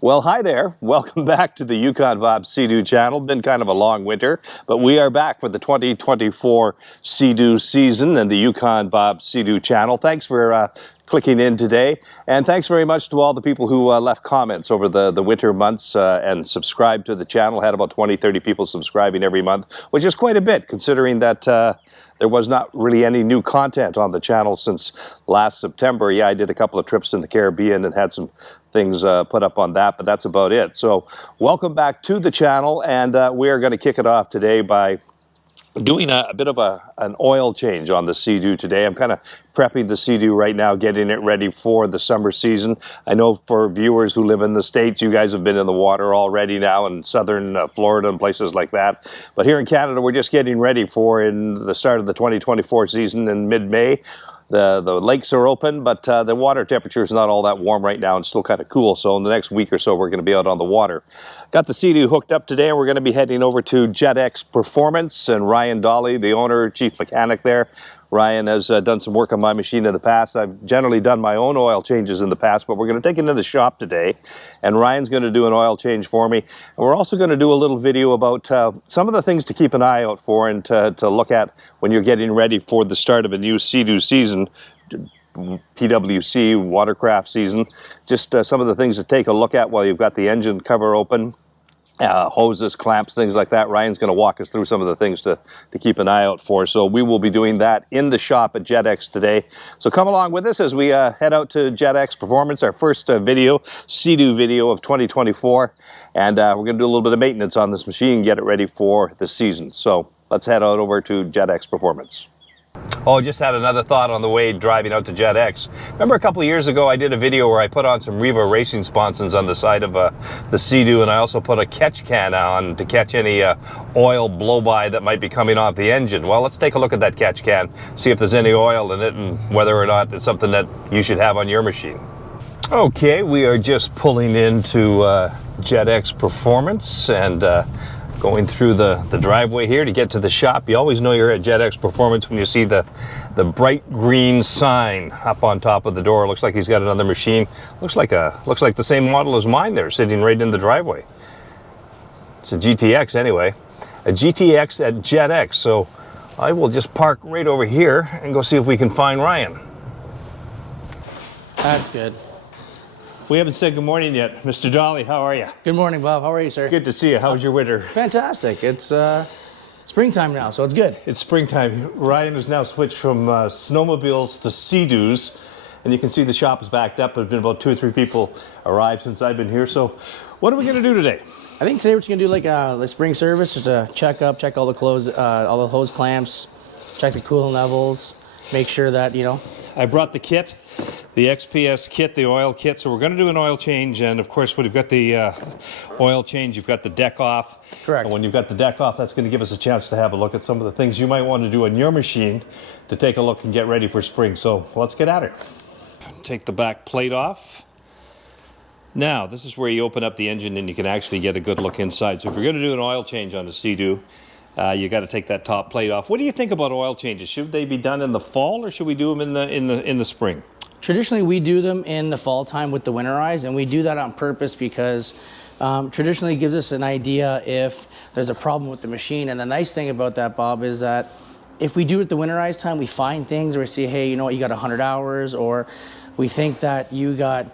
Well, hi there. Welcome back to the Yukon Bob Sea-Doo channel. Been kind of a long winter, but we are back for the 2024 Sea-Doo season and the Yukon Bob Sea-Doo channel. Thanks for clicking in today, and thanks very much to all the people who left comments over the winter months and subscribed to the channel. Had about 20-30 people subscribing every month, which is quite a bit considering that there was not really any new content on the channel since last September. Yeah, I did a couple of trips in the Caribbean and had some things put up on that, but that's about it. So welcome back to the channel, and we are going to kick it off today by doing a bit of an oil change on the Sea-Doo today. I'm kind of prepping the Sea-Doo right now, getting it ready for the summer season. I know for viewers who live in the States, you guys have been in the water already now in southern Florida and places like that. But here in Canada, we're just getting ready for in the start of the 2024 season in mid-May. The lakes are open, but the water temperature is not all that warm right now and still kind of cool. So in the next week or so, we're going to be out on the water. Got the Sea-Doo hooked up today, and we're going to be heading over to JetX Performance, and Ryan Dolly, the owner, chief mechanic there. Ryan has done some work on my machine in the past. I've generally done my own oil changes in the past, but we're going to take it into the shop today, and Ryan's going to do an oil change for me. And we're also going to do a little video about some of the things to keep an eye out for and to look at when you're getting ready for the start of a new Sea-Doo season, PWC, watercraft season. Just some of the things to take a look at while you've got the engine cover open. Hoses, clamps, things like that. Ryan's going to walk us through some of the things to keep an eye out for. So we will be doing that in the shop at JetX today. So come along with us as we head out to JetX Performance, our first video, Sea-Doo video of 2024. And we're going to do a little bit of maintenance on this machine, get it ready for the season. So let's head out over to JetX Performance. Oh, just had another thought on the way driving out to JetX. Remember a couple of years ago I did a video where I put on some Riva racing sponsons on the side of the Sea-Doo, and I also put a catch can on to catch any oil blow-by that might be coming off the engine. Well, let's take a look at that catch can, see if there's any oil in it and whether or not it's something that you should have on your machine. Okay, we are just pulling into JetX Performance and going through the driveway here to get to the shop. You always know you're at JetX Performance when you see the bright green sign up on top of the door. Looks like he's got another machine. Looks like the same model as mine there, sitting right in the driveway. It's a GTX anyway. A GTX at JetX. So I will just park right over here and go see if we can find Ryan. That's good. We haven't said good morning yet. Mr. Dolly, how are you? Good morning, Bob. How are you, sir? Good to see you. How was your winter? Fantastic. It's springtime now, so it's good. It's springtime. Ryan has now switched from snowmobiles to Sea-Doos, and you can see the shop is backed up. There's been about 2 or 3 people arrived since I've been here. So what are we going to do today? I think today we're just going to do like the spring service, just a check all the hose clamps, check the coolant levels, make sure that, you know. I brought the kit, the XPS kit, the oil kit. So we're going to do an oil change, and of course when you've got the oil change, you've got the deck off. Correct. And when you've got the deck off, that's going to give us a chance to have a look at some of the things you might want to do on your machine to take a look and get ready for spring. So let's get at it. Take the back plate off. Now, this is where you open up the engine and you can actually get a good look inside. So if you're going to do an oil change on the Sea-Doo, you got to take that top plate off. What do you think about oil changes? Should they be done in the fall, or should we do them in the spring? Traditionally, we do them in the fall time with the winterize, and we do that on purpose because traditionally it gives us an idea if there's a problem with the machine. And the nice thing about that, Bob, is that if we do it at the winterize time, we find things where we see, hey, you know what, you got 100 hours, or we think that you got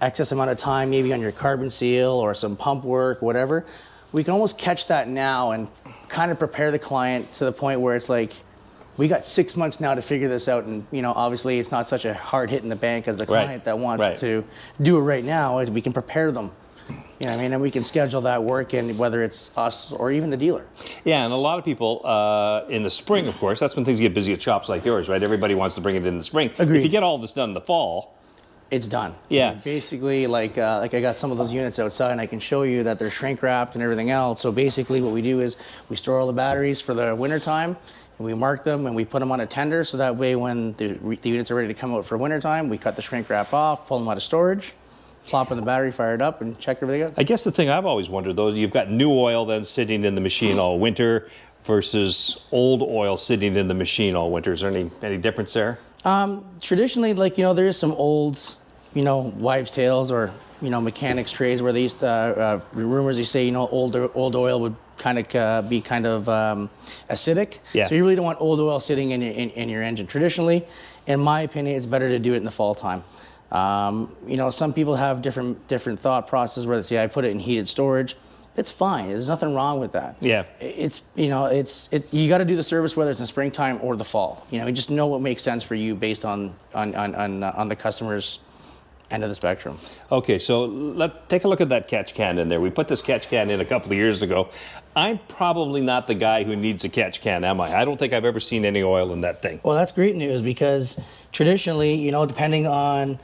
excess amount of time maybe on your carbon seal or some pump work, whatever. We can almost catch that now and kind of prepare the client to the point where it's like, we got 6 months now to figure this out, and you know, obviously it's not such a hard hit in the bank as the client that wants to do it right now. Is we can prepare them, you know what I mean, and we can schedule that work, and whether it's us or even the dealer. Yeah, and a lot of people in the spring, of course, that's when things get busy at shops like yours, right? Everybody wants to bring it in the spring. Agreed. If you get all this done in the fall, it's done. Yeah. I mean, basically, like I got some of those units outside, and I can show you that they're shrink wrapped and everything else. So basically what we do is we store all the batteries for the winter time, and we mark them and we put them on a tender, so that way when the units are ready to come out for winter time, we cut the shrink wrap off, pull them out of storage, plop in the battery, fire it up, and check everything out. I guess the thing I've always wondered, though, you've got new oil then sitting in the machine all winter versus old oil sitting in the machine all winter. Is there any difference there? Traditionally, like, you know, there is some old, you know, wives' tales or mechanics trades where they used to, rumors they say, old oil would kind of be kind of acidic. Yeah. So you really don't want old oil sitting in your engine. Traditionally, in my opinion, it's better to do it in the fall time. Some people have different thought processes where they say, I put it in heated storage. It's fine. There's nothing wrong with that. Yeah. It's you got to do the service whether it's in springtime or the fall. You just know what makes sense for you based on the customer's end of the spectrum. Okay, so let's take a look at that catch can in there. We put this catch can in a couple of years ago. I'm probably not the guy who needs a catch can, am I? I don't think I've ever seen any oil in that thing. Well, that's great news because traditionally, depending on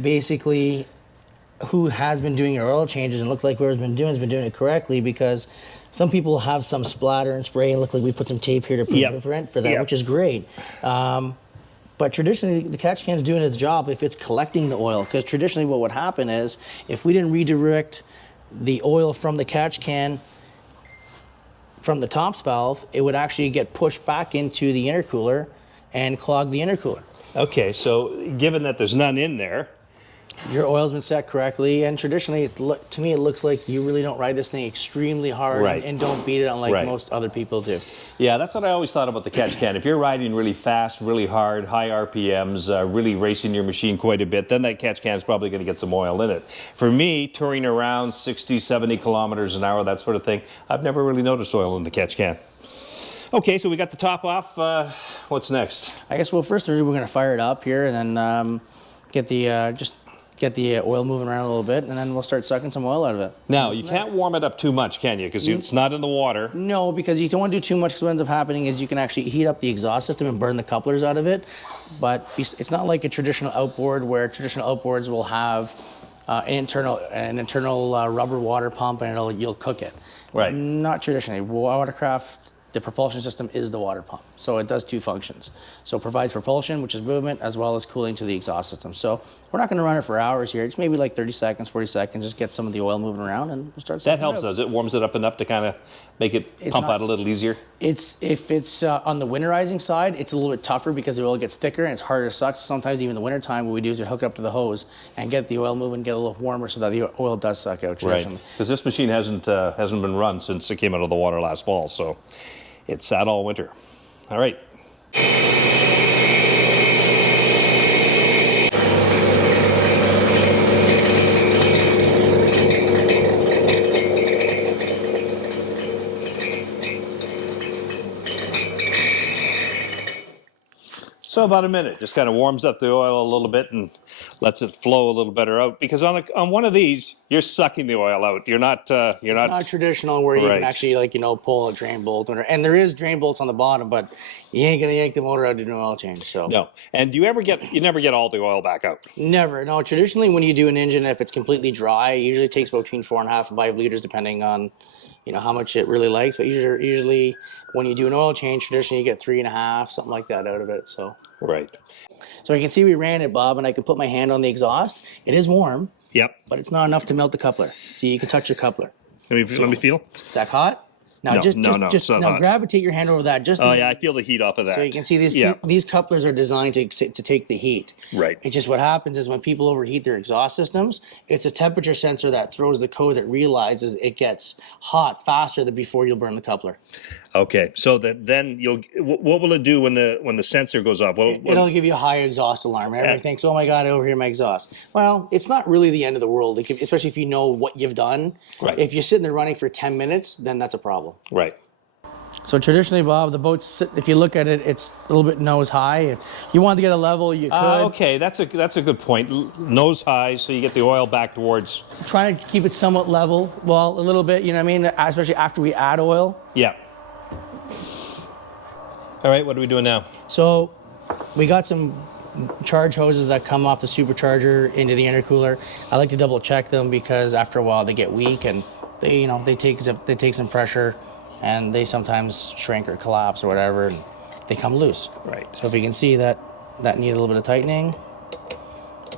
basically who has been doing your oil changes and look like whoever's been doing it correctly, because some people have some splatter and spray and look like we put some tape here to prevent for that, which is great. But traditionally, the catch can's doing its job if it's collecting the oil, because traditionally what would happen is if we didn't redirect the oil from the catch can from the tops valve, it would actually get pushed back into the intercooler and clog the intercooler. Okay, so given that there's none in there, your oil's been set correctly, and traditionally, to me, it looks like you really don't ride this thing extremely hard and don't beat it unlike most other people do. Yeah, that's what I always thought about the catch can. If you're riding really fast, really hard, high RPMs, really racing your machine quite a bit, then that catch can is probably going to get some oil in it. For me, touring around 60, 70 kilometers an hour, that sort of thing, I've never really noticed oil in the catch can. Okay, so we got the top off. What's next? I guess, first we're going to fire it up here and then get the oil moving around a little bit, and then we'll start sucking some oil out of it. Now, you can't warm it up too much, can you? Because it's not in the water. No, because you don't want to do too much, because what ends up happening is you can actually heat up the exhaust system and burn the couplers out of it. But it's not like a traditional outboard, where traditional outboards will have an internal rubber water pump, and you'll cook it. Right. Not traditionally. Watercraft, the propulsion system is the water pump. So it does two functions. So it provides propulsion, which is movement, as well as cooling to the exhaust system. So we're not going to run it for hours here. It's maybe like 30 seconds, 40 seconds, just get some of the oil moving around and we'll start. That helps, does it? Warms it up enough to kind of make it pump out a little easier? If it's on the winterizing side, it's a little bit tougher because the oil gets thicker and it's harder to suck. So sometimes even in the wintertime, what we do is we hook it up to the hose and get the oil moving, get a little warmer so that the oil does suck out traditionally. Right, because this machine hasn't been run since it came out of the water last fall, so it's sat all winter. All right. So about a minute, just kind of warms up the oil a little bit and lets it flow a little better out. Because on one of these, you're sucking the oil out. You're not. It's not traditional where you can actually pull a drain bolt, and there is drain bolts on the bottom, but you ain't gonna yank the motor out to do an oil change. So no. And you never get all the oil back out. Never. No. Traditionally, when you do an engine, if it's completely dry, it usually takes between 4.5 and 5 liters, depending on how much it really likes. But usually when you do an oil change, traditionally you get 3.5, something like that out of it. So right. So you can see we ran it, Bob, and I can put my hand on the exhaust. It is warm. Yep. But it's not enough to melt the coupler. See, you can touch your coupler. Let me feel. Is that hot? Now, No, gravitate your hand over that. I feel the heat off of that. So you can see these couplers are designed to take the heat. Right. It's just what happens is when people overheat their exhaust systems, it's a temperature sensor that throws the code that realizes it gets hot faster than before you'll burn the coupler. Okay, so then what will it do when the sensor goes off? It'll give you a higher exhaust alarm. Everybody thinks, oh my God, I overhear my exhaust. Well, it's not really the end of the world, especially if you know what you've done. Right. If you're sitting there running for 10 minutes, then that's a problem. Right. So traditionally, Bob, the boat's, if you look at it, it's a little bit nose high. If you wanted to get a level, you could. Okay, that's a good point. Nose high, so you get the oil back towards. Trying to keep it somewhat level. Well, a little bit, especially after we add oil. Yeah. All right, what are we doing now? So we got some charge hoses that come off the supercharger into the intercooler. I like to double check them because after a while they get weak and they take some pressure and they sometimes shrink or collapse or whatever and they come loose. Right. So if you can see that need a little bit of tightening.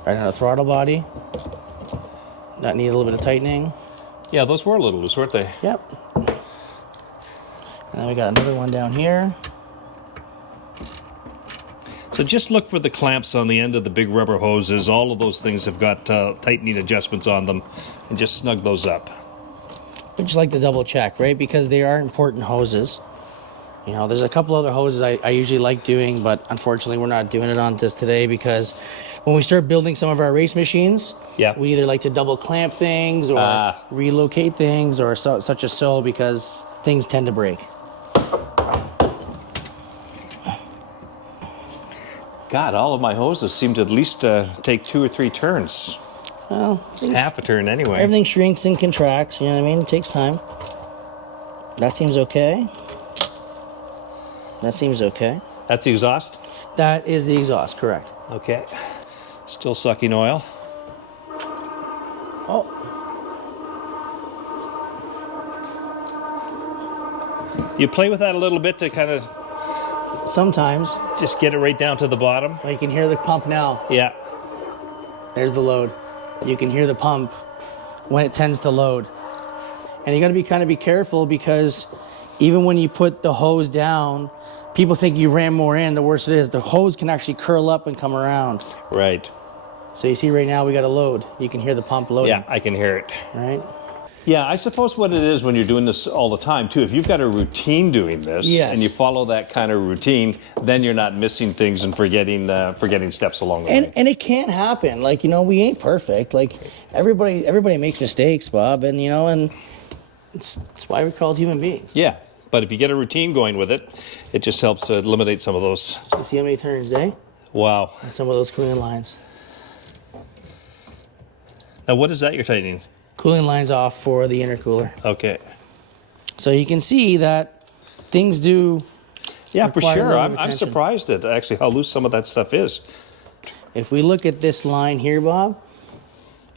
Right on the throttle body. That need a little bit of tightening. Yeah, those were a little loose, weren't they? Yep. And then we got another one down here. So just look for the clamps on the end of the big rubber hoses. All of those things have got tightening adjustments on them, and just snug those up. But just like to double check, right? Because they are important hoses. You know, there's a couple other hoses I usually like doing, but unfortunately we're not doing it on this today because when we start building some of our race machines, we either like to double clamp things or relocate things or such as so, because things tend to break. God, all of my hoses seem to at least take 2 or 3 turns. Well, half a turn anyway. Everything shrinks and contracts, you know what I mean? It takes time. That seems okay. That seems okay. That's the exhaust? That is the exhaust, correct. Okay. Still sucking oil. Oh. You play with that a little bit to kind of... Sometimes. Just get it right down to the bottom. Well, you can hear the pump now. Yeah. There's the load. You can hear the pump when it tends to load. And you got to be careful because even when you put the hose down, people think you ram more in. The worse it is, the hose can actually curl up and come around. Right. So you see right now we got a load. You can hear the pump loading. Yeah, I can hear it. Right? Yeah, I suppose what it is when you're doing this all the time, too, if you've got a routine doing this and you follow that kind of routine, then you're not missing things and forgetting steps along the way. And it can't happen. Like, you know, we ain't perfect. Like, everybody makes mistakes, Bob, and, you know, and it's why we're called human beings. Yeah, but if you get a routine going with it, it just helps to eliminate some of those. You see how many turns, eh? Wow. And some of those cooling lines. Now, what is that you're tightening? Cooling lines off for the intercooler. Okay. So you can see that things do. Yeah, for sure. I'm surprised at actually how loose some of that stuff is. If we look at this line here, Bob,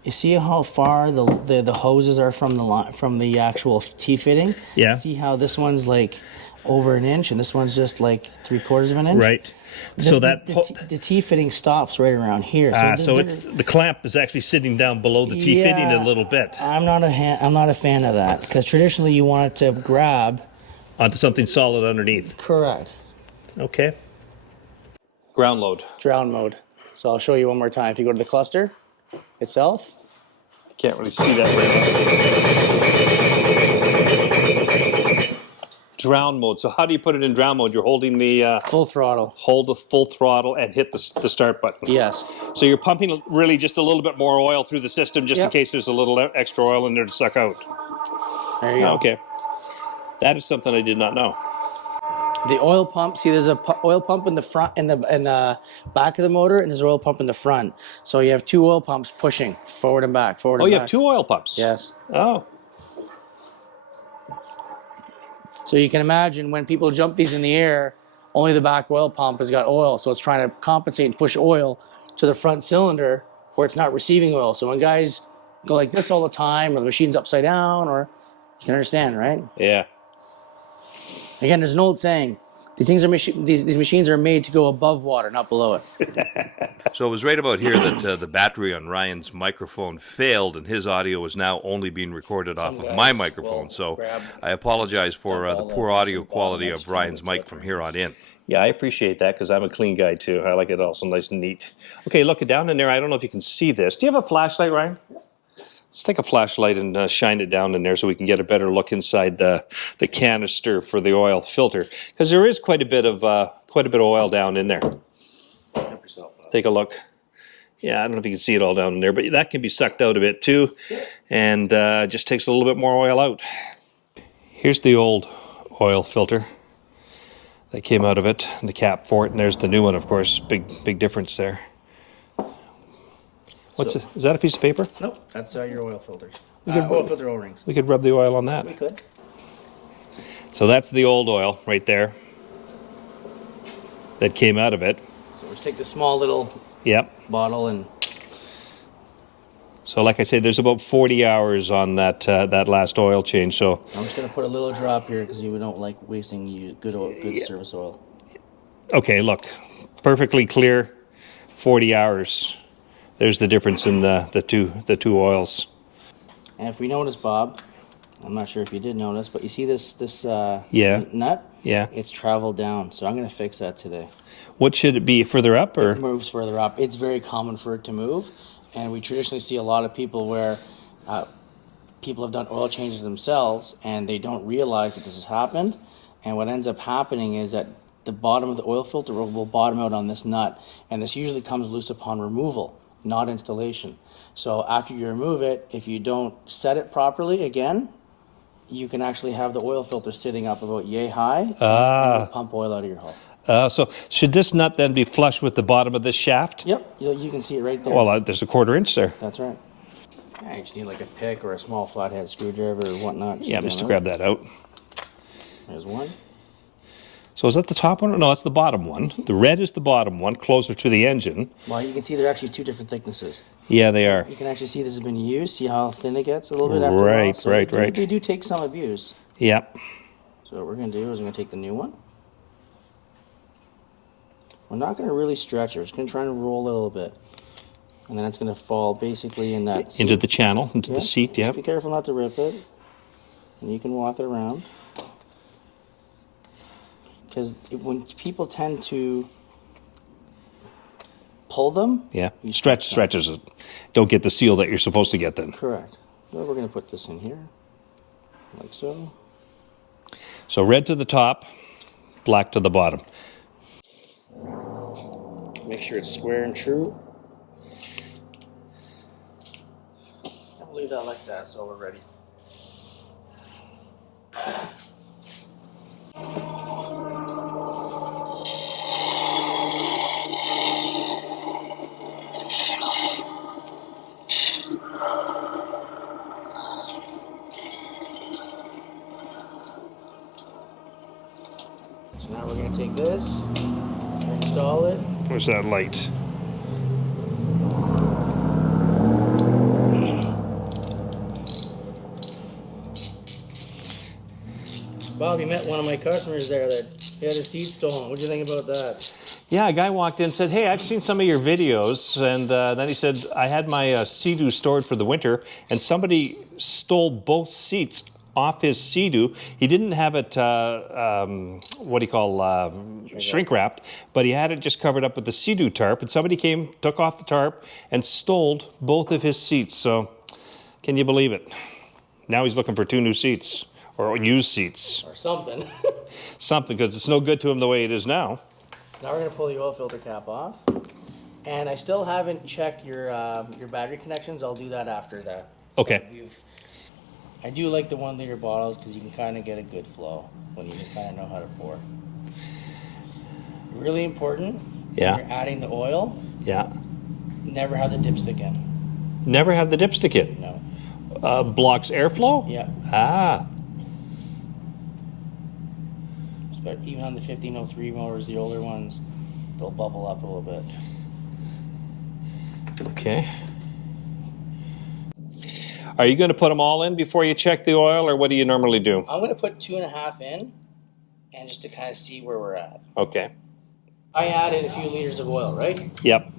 you see how far the hoses are from the actual T-fitting? Yeah. See how this one's like over an inch and this one's just like 3/4 of an inch? Right. The T-fitting stops right around here. So it's the clamp is actually sitting down below the T-fitting a little bit. I'm not a fan of that because traditionally you want it to grab onto something solid underneath. Correct. Okay. Ground load. Drown mode. So I'll show you one more time. If you go to the cluster itself. I can't really see that very well. Drown mode. So how do you put it in drown mode? You're holding the... full throttle. Hold the full throttle and hit the start button. Yes. So you're pumping really just a little bit more oil through the system just in case there's a little extra oil in there to suck out. There you go. Okay. That is something I did not know. The oil pump, see there's a oil pump in the front, in the back of the motor, and there's an oil pump in the front. So you have 2 oil pumps pushing forward and back, forward and back. Oh, you have 2 oil pumps? Yes. Oh. So you can imagine when people jump these in the air, only the back oil pump has got oil. So it's trying to compensate and push oil to the front cylinder where it's not receiving oil. So when guys go like this all the time or the machine's upside down, or you can understand, right? Yeah. Again, there's an old saying, these machines are made to go above water, not below it. So it was right about here that the battery on Ryan's microphone failed, and his audio is now only being recorded off of my microphone. So I apologize for the poor audio quality of Ryan's mic from here on in. Yeah, I appreciate that because I'm a clean guy too. I like it all so nice and neat. Okay, look down in there. I don't know if you can see this. Do you have a flashlight, Ryan? Let's take a flashlight and shine it down in there so we can get a better look inside the canister for the oil filter, because there is quite a bit of oil down in there. Take a look. Yeah, I don't know if you can see it all down in there, but that can be sucked out a bit too, and just takes a little bit more oil out. Here's the old oil filter that came out of it, and the cap for it, and there's the new one, of course. Big difference there. Is that a piece of paper? Nope, that's your oil filters. Oil filter O-rings. We could rub the oil on that. We could. So that's the old oil right there that came out of it. So we'll just take the small little bottle and... So like I said, there's about 40 hours on that last oil change. So I'm just going to put a little drop here because you don't like wasting good service oil. Okay, look, perfectly clear, 40 hours. There's the difference in the two oils. And if we notice, Bob, I'm not sure if you did notice, but you see this Yeah. nut? Yeah. It's traveled down, so I'm going to fix that today. What should it be, further up or? It moves further up. It's very common for it to move, and we traditionally see a lot of people where people have done oil changes themselves and they don't realize that this has happened. And what ends up happening is that the bottom of the oil filter will bottom out on this nut, and this usually comes loose upon removal, not installation. So after you remove it, if you don't set it properly again, you can actually have the oil filter sitting up about yay high and it'll pump oil out of your hull. So should this nut then be flush with the bottom of this shaft? Yep, you can see it right there. Well, there's a 1/4 inch there. That's right. I just need like a pick or a small flathead screwdriver or whatnot. Yeah, just to grab that out. There's one. So is that the top one? No, that's the bottom one. The red is the bottom one, closer to the engine. Well, you can see they're actually two different thicknesses. Yeah, they are. You can actually see this has been used. See how thin it gets a little bit after a while? Right, So right. They do take some abuse. Yeah. So what we're going to do is we're going to take the new one. We're not going to really stretch it. We're just going to try and roll it a little bit. And then it's going to fall basically in that seat. Into the channel, into the seat, yeah. Just be careful not to rip it. And you can walk it around. Because when people tend to pull them... Yeah, stretches it. Don't get the seal that you're supposed to get then. Correct. Well, we're going to put this in here, like so. So red to the top, black to the bottom. Make sure it's square and true. I'll leave that like that so we're ready. So now we're going to take this, install it. Where's that light? Bob, you met one of my customers there that he had his seat stolen. What do you think about that? Yeah, a guy walked in and said, hey, I've seen some of your videos. And then he said, I had my Sea-Doo stored for the winter, and somebody stole both seats off his Sea-Doo. He didn't have it, shrink wrapped, but he had it just covered up with the Sea-Doo tarp. And somebody came, took off the tarp, and stole both of his seats. So, can you believe it? Now he's looking for 2 new seats, or used seats. Or something. Something, because it's no good to him the way it is now. Now we're going to pull the oil filter cap off. And I still haven't checked your battery connections. I'll do that after that. Okay. I do like the 1 liter bottles because you can kind of get a good flow when you kind of know how to pour. Really important. Yeah. When you're adding the oil. Yeah. Never have the dipstick in. Never have the dipstick in. No. Blocks airflow? Yeah. Ah. But even on the 1503 motors, the older ones, they'll bubble up a little bit. Okay. Are you going to put them all in before you check the oil, or what do you normally do? I'm going to put 2.5 in, and just to kind of see where we're at. Okay. I added a few liters of oil, right? Yep.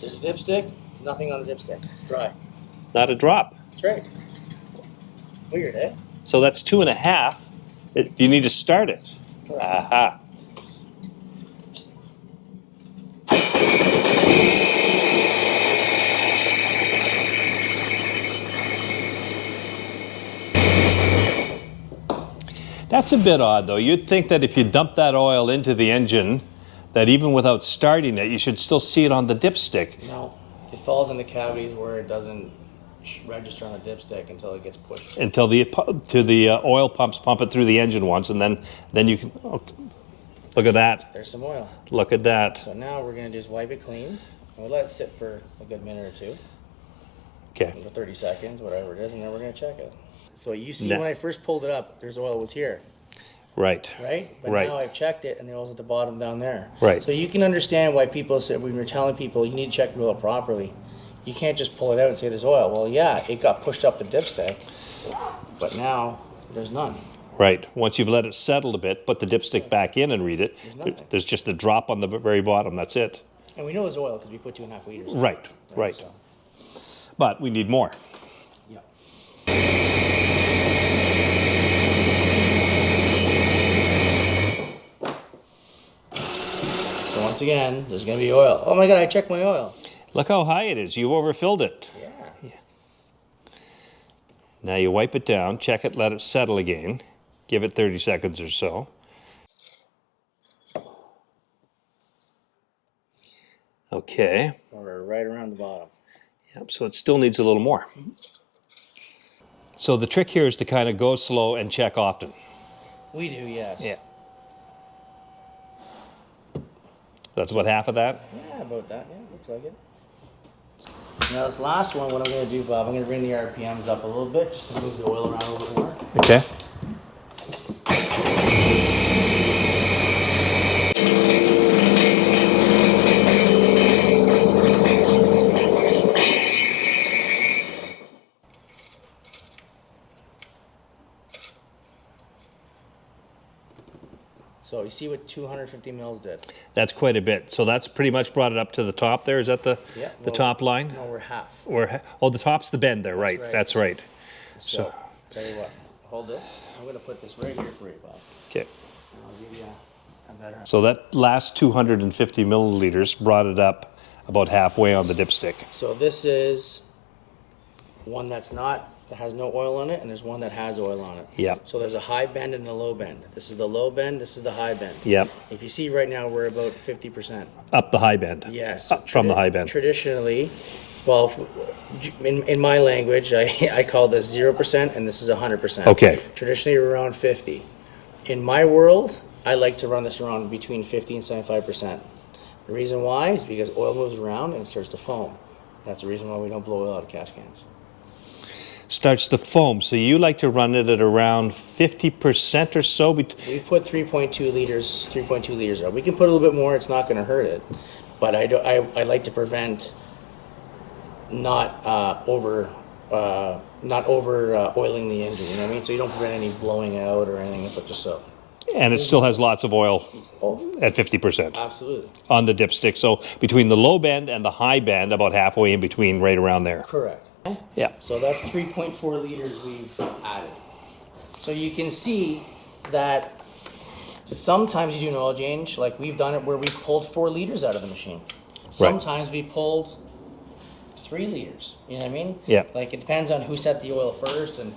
There's a dipstick, nothing on the dipstick. It's dry. Not a drop. That's right. Weird, eh? So that's 2.5. You need to start it. Aha. That's a bit odd, though. You'd think that if you dump that oil into the engine, that even without starting it, you should still see it on the dipstick. No. It falls in the cavities where it doesn't register on the dipstick until it gets pushed. Until the oil pumps pump it through the engine once, and then you can... Oh, look at that. There's some oil. Look at that. So now we're going to just wipe it clean, and we'll let it sit for a good minute or two. Okay. For 30 seconds, whatever it is, and then we're going to check it. So you see when I first pulled it up, there's oil was here. Right. Right? But right. now I've checked it, and the oil's at the bottom down there. Right. So you can understand why people say, when we're telling people you need to check your oil properly, you can't just pull it out and say there's oil. Well, yeah, it got pushed up the dipstick, but now there's none. Right. Once you've let it settle a bit, put the dipstick back in and read it. There's just a drop on the very bottom. That's it. And we know there's oil because we put 2.5 liters in. Right. So. But we need more. Yeah. once again, there's going to be oil. Oh my God, I checked my oil. Look how high it is. You overfilled it. Yeah. Now you wipe it down, check it, let it settle again. Give it 30 seconds or so. Okay. Or right around the bottom. Yep, so it still needs a little more. So the trick here is to kind of go slow and check often. We do, yes. Yeah. That's about half of that? Yeah, about that. Yeah, looks like it. Now this last one, what I'm going to do, Bob, I'm going to bring the RPMs up a little bit just to move the oil around a little bit more. Okay. So you see what 250 mils did? That's quite a bit. So that's pretty much brought it up to the top there. Is that the top line? No, we're half. Oh, the top's the bend there, right. That's right. So, tell you what, hold this. I'm going to put this right here for you, Bob. Okay. And I'll give you a better... So that last 250 milliliters brought it up about halfway on the dipstick. So this is one that has no oil on it, and there's one that has oil on it. Yep. So there's a high bend and a low bend. This is the low bend, this is the high bend. Yep. If you see right now, we're about 50%. Up the high bend. Yes. Up from the high bend. Traditionally, well, in my language, I call this 0% and this is 100%. Okay. Traditionally, we're around 50. In my world, I like to run this around between 50 and 75%. The reason why is because oil moves around and it starts to foam. That's the reason why we don't blow oil out of catch cans. Starts to foam. So you like to run it at around 50% or so? We put 3.2 liters out. We can put a little bit more. It's not going to hurt it. But I like to prevent not over oiling the engine. You know what I mean? So you don't prevent any blowing out or anything such as so. And it still has lots of oil at 50%. Absolutely. On the dipstick. So between the low bend and the high bend, about halfway in between, right around there. Correct. Yeah. So that's 3.4 liters we've added. So you can see that sometimes you do an oil change, like we've done it where we pulled 4 liters out of the machine. Sometimes we pulled 3 liters. You know what I mean? Yeah. Like it depends on who set the oil first and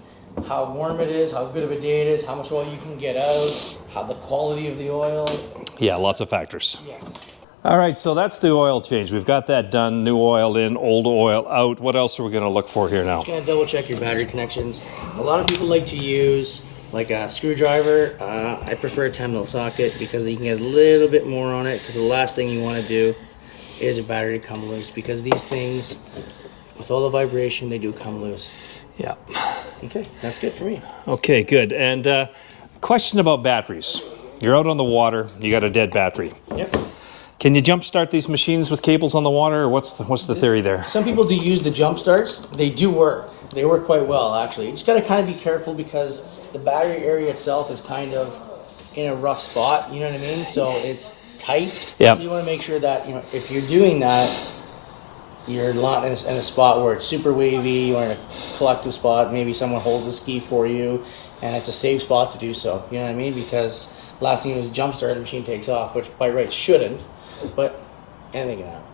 how warm it is, how good of a day it is, how much oil you can get out, how the quality of the oil. Yeah, lots of factors. Yeah. All right, so that's the oil change. We've got that done. New oil in, old oil out. What else are we going to look for here now? Just going to double check your battery connections. A lot of people like to use like a screwdriver. I prefer a 10 mil socket because you can get a little bit more on it, because the last thing you want to do is a battery come loose, because these things, with all the vibration, they do come loose. Yeah. Okay, that's good for me. Okay, good. And question about batteries. You're out on the water. You got a dead battery. Yep. Can you jump start these machines with cables on the water, or what's the theory there? Some people do use the jump starts. They do work. They work quite well, actually. You just got to kind of be careful because the battery area itself is kind of in a rough spot. You know what I mean? So it's tight. Yeah. So you want to make sure that, you know, if you're doing that, you're not in a spot where it's super wavy or in a collective spot. Maybe someone holds the ski for you, and it's a safe spot to do so. You know what I mean? Because last thing you do is jump start, the machine takes off, which by right shouldn't. But anything can happen.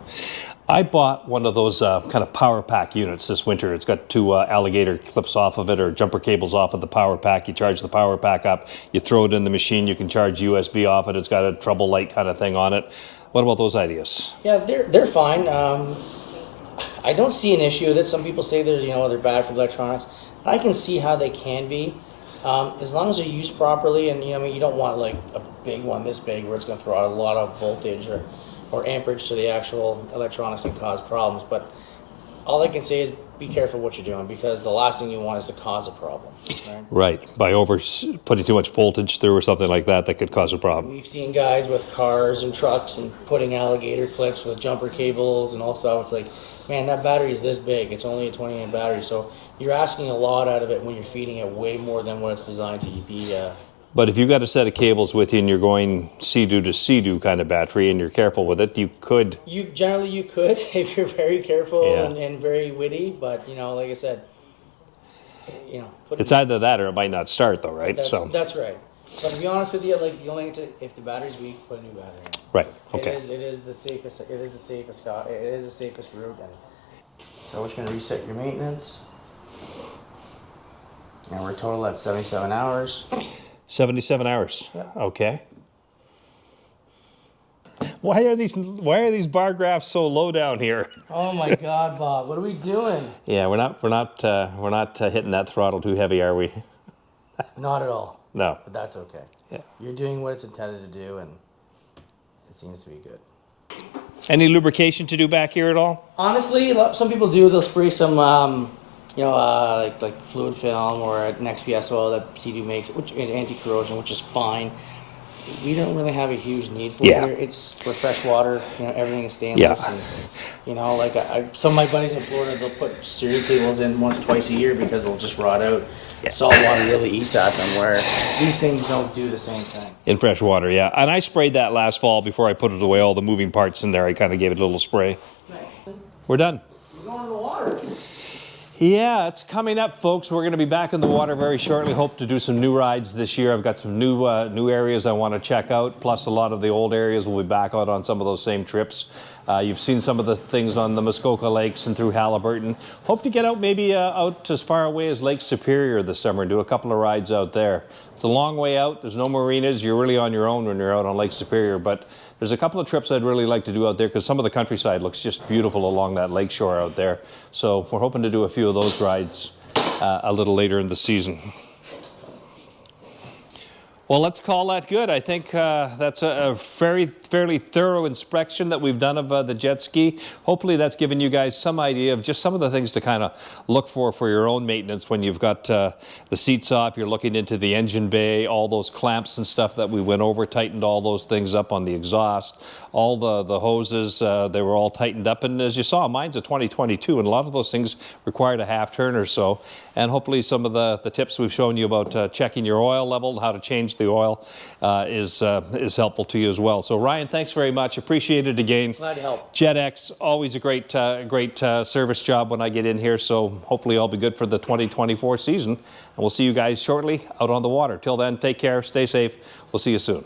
I bought one of those kind of power pack units this winter. It's got 2 alligator clips off of it, or jumper cables off of the power pack. You charge the power pack up, you throw it in the machine, you can charge USB off it. It's got a trouble light kind of thing on it. What about those ideas? Yeah, they're fine. I don't see an issue with it. Some people say they're bad for electronics. I can see how they can be, as long as they're used properly. And you don't want like a big one this big where it's going to throw out a lot of voltage or amperage to the actual electronics and cause problems. But all I can say is be careful what you're doing, because the last thing you want is to cause a problem. Right. By putting too much voltage through or something like that could cause a problem. We've seen guys with cars and trucks and putting alligator clips with jumper cables and all stuff. It's like, man, that battery is this big. It's only a 20 amp battery. So you're asking a lot out of it when you're feeding it way more than what it's designed to be. But if you've got a set of cables with you and you're going C-do to C-do kind of battery and you're careful with it, you could. You could if you're very careful and very witty. But, like I said, it's either that or it might not start though, right? That's right. But to be honest with you, like the only thing if the battery's weak, put a new battery in. Right. Okay. It is the safest. It is the safest. It is the safest route. And so we're just gonna reset your maintenance. And we're total at 77 hours. 77 hours. Yeah. Okay. Why are these bar graphs so low down here? Oh my God, Bob! What are we doing? Yeah, we're not hitting that throttle too heavy, are we? Not at all. No. But that's okay. Yeah. You're doing what it's intended to do, and it seems to be good. Any lubrication to do back here at all? Honestly, some people do. They'll spray some, like fluid film or an XPS oil that Sea-Doo makes, which anti-corrosion, which is fine. We don't really have a huge need for it here. We're fresh water. Everything is stainless. Yeah. And, like some of my buddies in Florida, they'll put cereal cables in once, twice a year because they'll just rot out. Yeah. Salt water really eats at them, where these things don't do the same thing. In fresh water, yeah. And I sprayed that last fall before I put it away, all the moving parts in there. I kind of gave it a little spray. Right. We're done. We're going in the water. Yeah, it's coming up, folks. We're going to be back in the water very shortly. Hope to do some new rides this year. I've got some new areas I want to check out, plus a lot of the old areas. We'll be back out on some of those same trips. You've seen some of the things on the Muskoka Lakes and through Halliburton. Hope to get out maybe out as far away as Lake Superior this summer and do a couple of rides out there. It's a long way out. There's no marinas. You're really on your own when you're out on Lake Superior, but there's a couple of trips I'd really like to do out there because some of the countryside looks just beautiful along that lake shore out there. So we're hoping to do a few of those rides a little later in the season. Well, let's call that good. I think that's a fairly thorough inspection that we've done of the jet ski. Hopefully that's given you guys some idea of just some of the things to kind of look for your own maintenance when you've got the seats off, you're looking into the engine bay, all those clamps and stuff that we went over, tightened all those things up on the exhaust, all the hoses, they were all tightened up. And as you saw, mine's a 2022, and a lot of those things required a half turn or so. And hopefully some of the tips we've shown you about checking your oil level and how to change the oil is helpful to you as well. So Ryan, thanks very much. Appreciate it again. Glad to help. JetX, always a great service job when I get in here. So hopefully I'll be good for the 2024 season. And we'll see you guys shortly out on the water. Till then, take care, stay safe. We'll see you soon.